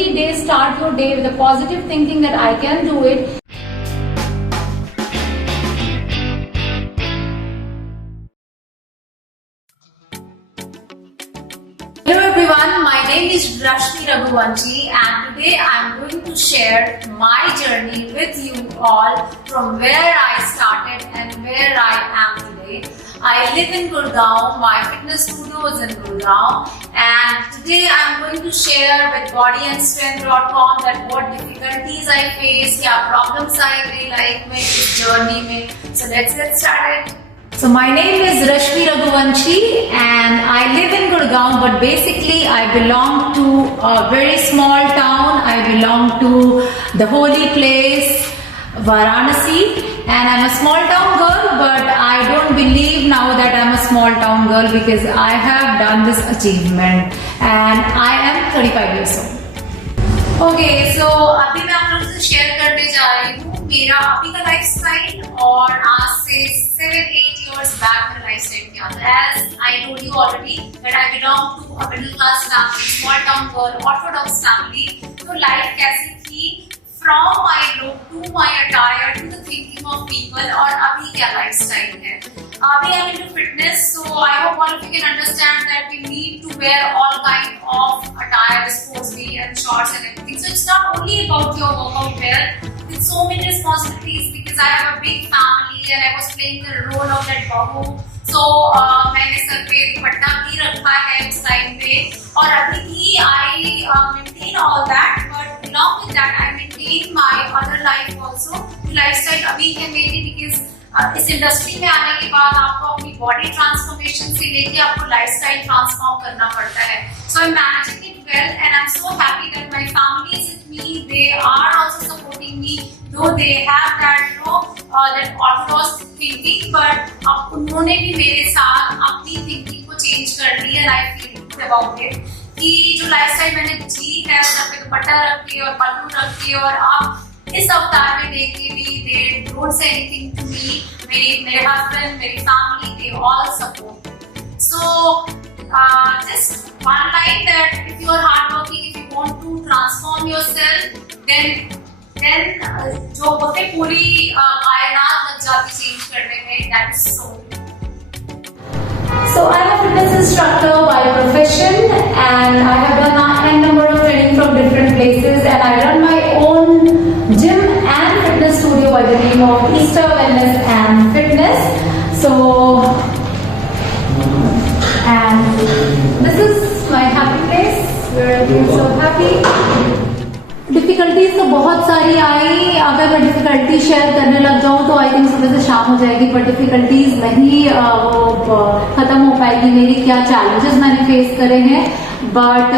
every day start your day with a positive thinking that I can do it. Hello everyone, my name is Rashmi Raghuvanshi and today I am going to share my journey with you all from where I started and where I am today. I live in Gurgaon, my fitness studio is in Gurgaon, and today I am going to share with bodyandstrength.com that what difficulties I face, क्या problems I face life में, इस journey में. So let's get started. So my name is Rashmi Raghuvanshi and I live in Gurgaon, but basically I belong to a very small town. I belong to the holy place Varanasi, and I'm a small town girl, but I don't believe now that I'm a small town girl because I have done this achievement and I am 35 years old. Okay, so अभी मैं आप लोगों से शेयर करने जा रही हूँ मेरा अभी का लाइफस्टाइल और आज से 7-8 years back मेरा लाइफस्टाइल क्या था. As I told you already that I belong to a middle class family, small town girl, orthodox family. तो लाइफ कैसी थी from my look to my attire to the thinking of people और अभी क्या लाइफस्टाइल है. अभी I'm into fitness, so I hope all of you can understand that we need to wear all kind of attire, sports wear and shorts and everything. So it's not only about your workout wear. With so many responsibilities because I have a big family and I was playing the role of that bahu. So मैंने सर पे दुपट्टा भी रखा है उस टाइम पे और अभी भी I maintain all that, but along with that I maintain my other life also. Lifestyle अभी है मेरी because इस इंडस्ट्री में आने के बाद आपको अपनी बॉडी ट्रांसफॉर्मेशन से लेके आपको लाइफस्टाइल ट्रांसफॉर्म करना पड़ता है. So I am managing it well and I am so happy that my family is with me. They are also supporting me though they have that that orthodox thinking, but अब उन्होंने भी मेरे साथ अपनी थिंकिंग को चेंज कर दी है. I feel good about it कि जो लाइफस्टाइल मैंने जी है सर पे दुपट्टा रख के और पल्लू रख के और आप इस अवतार में देख के भी they don't say anything to me. मेरे हस्बैंड, मेरी family, they all support. So just one line that if you are hard working, if you want to transform yourself, then जो होते पूरी कायनात लग जाती चेंज करने में. That is so. So I am a fitness instructor by profession and I have done a number of training from different places and I run my own gym and fitness studio by the name of Easter Wellness and Fitness. So and this is my happy place where I feel so happy. Difficulties तो बहुत सारी आई. अगर मैं difficulty share करने लग जाऊं तो I think सुबह से शाम हो जाएगी, पर डिफिकल्टीज नहीं वो खत्म हो पाएगी मेरी. क्या चैलेंजेस मैंने फेस करे हैं, बट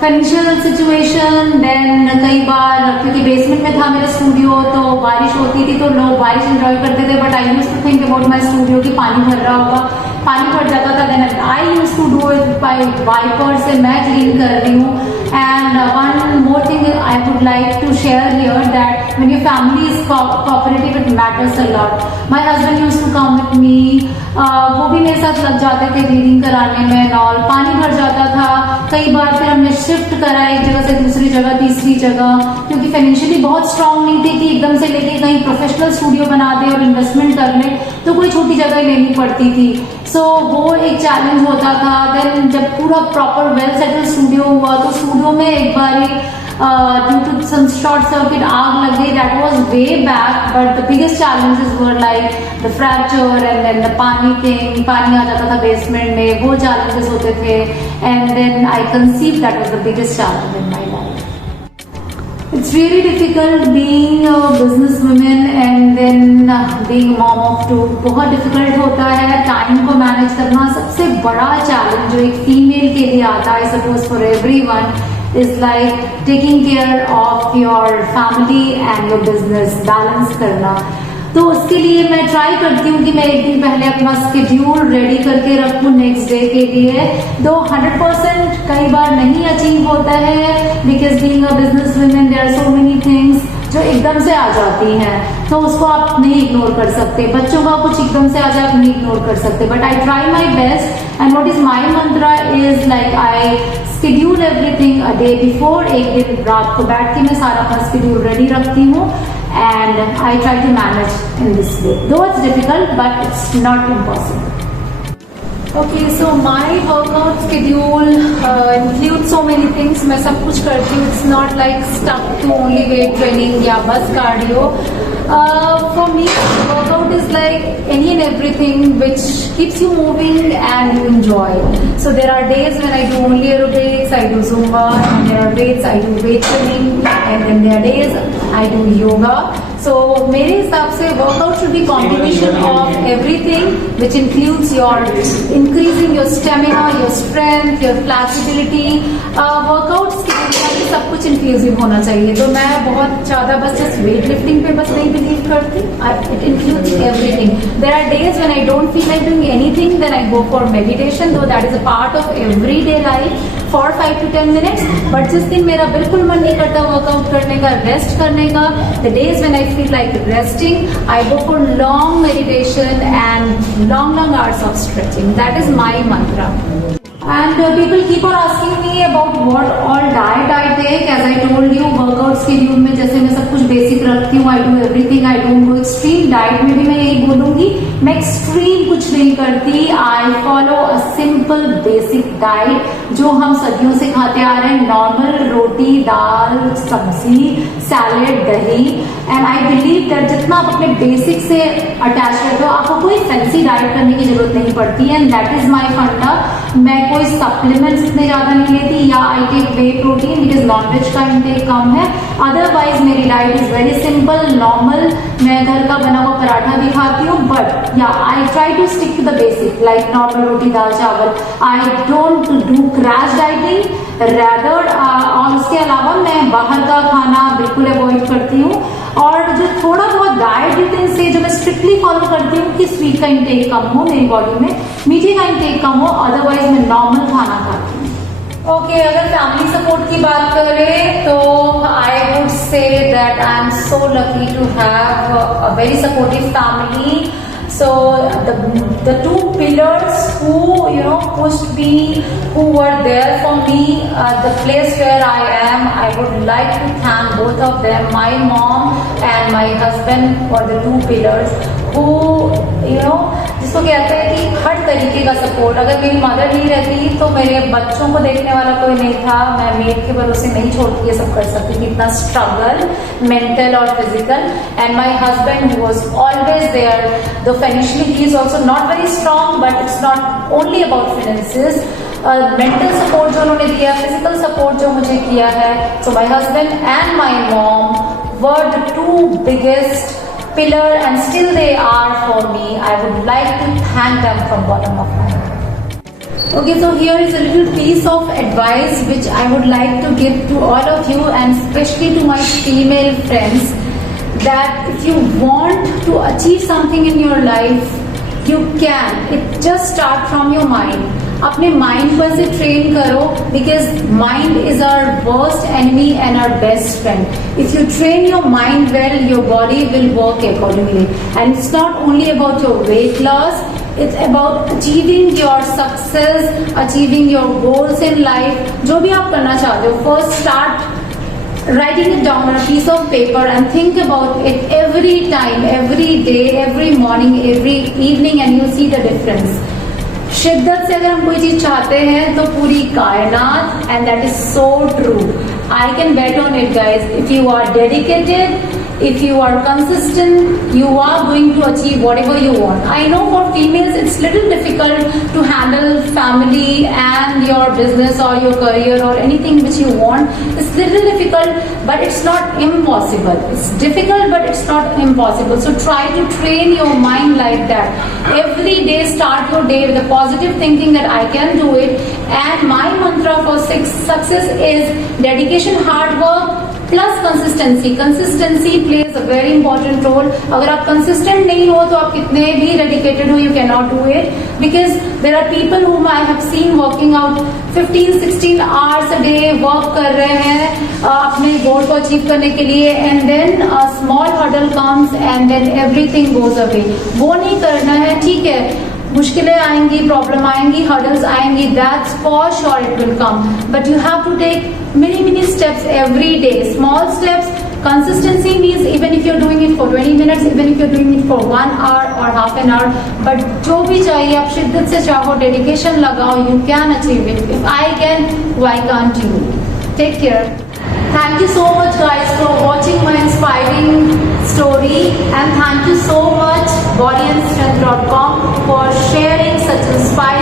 फाइनेंशियल सिचुएशन, देन कई बार क्योंकि बेसमेंट में था मेरा स्टूडियो तो बारिश होती थी तो लोग बारिश एंजॉय करते थे, but I used to think about my studio कि पानी भर रहा होगा, पानी भर जाता था. Then I used to do it by wiper से मैं क्लीन कर रही हूँ. And one more thing I would like to share here that when your family is cooperative, it matters a lot. My husband used to come with me. वो भी मेरे साथ लग जाते थे रीडिंग कराने में और पानी भर जाता था. कई बार फिर हमने शिफ्ट करा एक जगह से दूसरी जगह, तीसरी जगह, क्योंकि फाइनेंशियली बहुत स्ट्रांग नहीं थी कि एकदम से लेके कहीं प्रोफेशनल स्टूडियो बना दे और इन्वेस्टमेंट कर ले, तो कोई छोटी जगह लेनी पड़ती थी. सो वो एक चैलेंज होता था. देन जब पूरा प्रॉपर वेल सेटल स्टूडियो हुआ तो स्टूडियो में एक बार due to some short circuit आग लग गई. That was way back, but the biggest challenges were like the fracture and then the pani thing. पानी आ जाता था बेसमेंट में, वो चैलेंजेस होते थे. And then I conceive, that was the biggest challenge in my life. It's really difficult being a business woman and then being a mom of two. बहुत difficult होता है. टाइम को मैनेज करना सबसे बड़ा चैलेंज जो एक फीमेल के लिए आता है, I suppose for everyone, is like taking care of your family and your business, balance करना. तो उसके लिए मैं ट्राई करती हूँ कि मैं एक दिन पहले अपना स्केड्यूल रेडी करके रखूँ नेक्स्ट डे के लिए. दो 100% कई बार नहीं अचीव होता है because being a business women there are so many things जो एकदम से आ जाती हैं, तो उसको आप नहीं इग्नोर कर सकते। बच्चों का कुछ एकदम से आ जाए, आप नहीं इग्नोर कर सकते, but I try my best. And what is my Mantra is like I schedule everything a day before. एक दिन रात को बैठ के मैं सारा अपना शेड्यूल रेडी रखती हूँ and I try to manage in this way. Though it's difficult, but it's not impossible. Okay, so my workout schedule includes so many things. मैं सब कुछ करती हूँ. It's not like stuck to only weight training या बस cardio. For me, workout is like any and everything which keeps you moving and you enjoy. So there are days when I do only aerobics, I do Zumba, and there are days I do weight training, and then there are days I do yoga. So मेरे हिसाब से workout should be combination of everything which includes your increasing your stamina, your strength, your flexibility. Workouts के लिए सब कुछ inclusive होना चाहिए. तो मैं बहुत ज़्यादा बस just weight lifting पे बस नहीं believe करती. It includes everything. There are days when I don't feel like doing anything, then I go for meditation, though that is a part of everyday life for 5 to 10 minutes. But जिस दिन मेरा बिल्कुल मन नहीं करता वर्कआउट करने का, रेस्ट करने का, the days when I feel like resting, I go for long meditation and long hours of stretching. That is my mantra. And people keep on asking me about what all diet I take. As I told you, workout schedule में जैसे मैं सब कुछ बेसिक रखती हूँ, I do everything, I don't go extreme. Diet में भी मैं यही बोलूंगी, मैं एक्सट्रीम कुछ नहीं करती. I follow a simple basic diet जो हम सदियों से खाते आ रहे हैं. नॉर्मल रोटी, दाल, सब्जी, सैलेड, दही. एंड आई बिलीव दैट जितना आप अपने बेसिक से अटैच रहते हो, आपको कोई फैंसी डाइट करने की जरूरत नहीं पड़ती है. एंड दैट इज माई फंडा. मैं कोई सप्लीमेंट्स इतने ज्यादा नहीं लेती, या I take whey protein because non veg का इंटेक कम है. अदरवाइज मेरी diet is very simple, normal. मैं घर का बना हुआ पराठा भी खाती हूँ, but yeah I try to stick to the basic like normal roti, dal, chawal. I don't do crash dieting rather. और उसके अलावा मैं बाहर का खाना बिल्कुल अवॉइड करती हूँ. और जो थोड़ा बहुत डाइट रूटीन से जो मैं स्ट्रिक्टली फॉलो करती हूँ कि स्वीट का इंटेक कम हो मेरी बॉडी में, मीठे का इंटेक कम हो, अदरवाइज मैं नॉर्मल खाना खाती हूँ. ओके, अगर फैमिली सपोर्ट की बात करें तो I would say that I am so lucky to have a very supportive family. So the two pillars who pushed me, who were there for me, the place where I am, I would like to thank both of them, my mom and my husband, for the two pillars who जिसको कहते हैं कि हर तरीके का सपोर्ट. अगर मेरी मदर नहीं रहती तो मेरे बच्चों को देखने वाला कोई नहीं था. मैं मेड के भरोसे नहीं छोड़ के ये सब कर सकती थी. इतना स्ट्रगल मेंटल और physical. And my husband who was always there, though financially he is also not very strong, but it's not only about finances. Mental support जो उन्होंने दिया, फिजिकल सपोर्ट जो मुझे किया है. So my husband and my mom were the two biggest pillar, and still they are for me. I would like to thank them from bottom of my heart. Okay, so here is a little piece of advice which I would like to give to all of you, and especially to my female friends, that if you want to achieve something in your life, you can. It just start from your mind. अपने mind पर से train करो, because mind is our worst enemy and our best friend. If you train your mind well, your body will work accordingly. And it's not only about your weight loss, it's about achieving your success, achieving your goals in life. जो भी आप करना चाहते हो, first start writing it down on a piece of paper and think about it every time, every day, every morning, every evening, and you see the difference. शिद्दत से अगर हम कोई चीज चाहते हैं तो पूरी कायनात, and that is so true. I can bet on it guys. If you are dedicated, if you are consistent, you are going to achieve whatever you want. I know for females it's little difficult to handle family and your business or your career or anything which you want. It's little difficult, but it's not impossible. It's difficult, but it's not impossible. So try to train your mind like that. Every day start your day with a positive thinking that I can do it. And my mantra for success is dedication, hard work, plus consistency. Consistency plays a very important role. अगर आप कंसिस्टेंट नहीं हो तो आप कितने भी dedicated हो, you can not do it. Because there are people whom I have seen working out 15-16 hours a day work कर रहे हैं. आप अपने गोल को अचीव करने के लिए, and then a small hurdle comes and then everything goes away. वो नहीं करना है, ठीक है, मुश्किलें आएंगी, प्रॉब्लम आएंगी, हर्डल्स आएंगी, that's for sure it will come, but you have to take many steps every day, small steps. Consistency means even if you're doing it for 20 minutes, even if you're doing it for 1 hour or half an hour, but जो भी चाहिए आप शिद्दत से चाहो, डेडिकेशन लगाओ, you can achieve it. If I can, why can't you? Take care. Thank you so much guys for watching my inspiring story, and thank you so much bodyandstrength.com for sharing such inspiring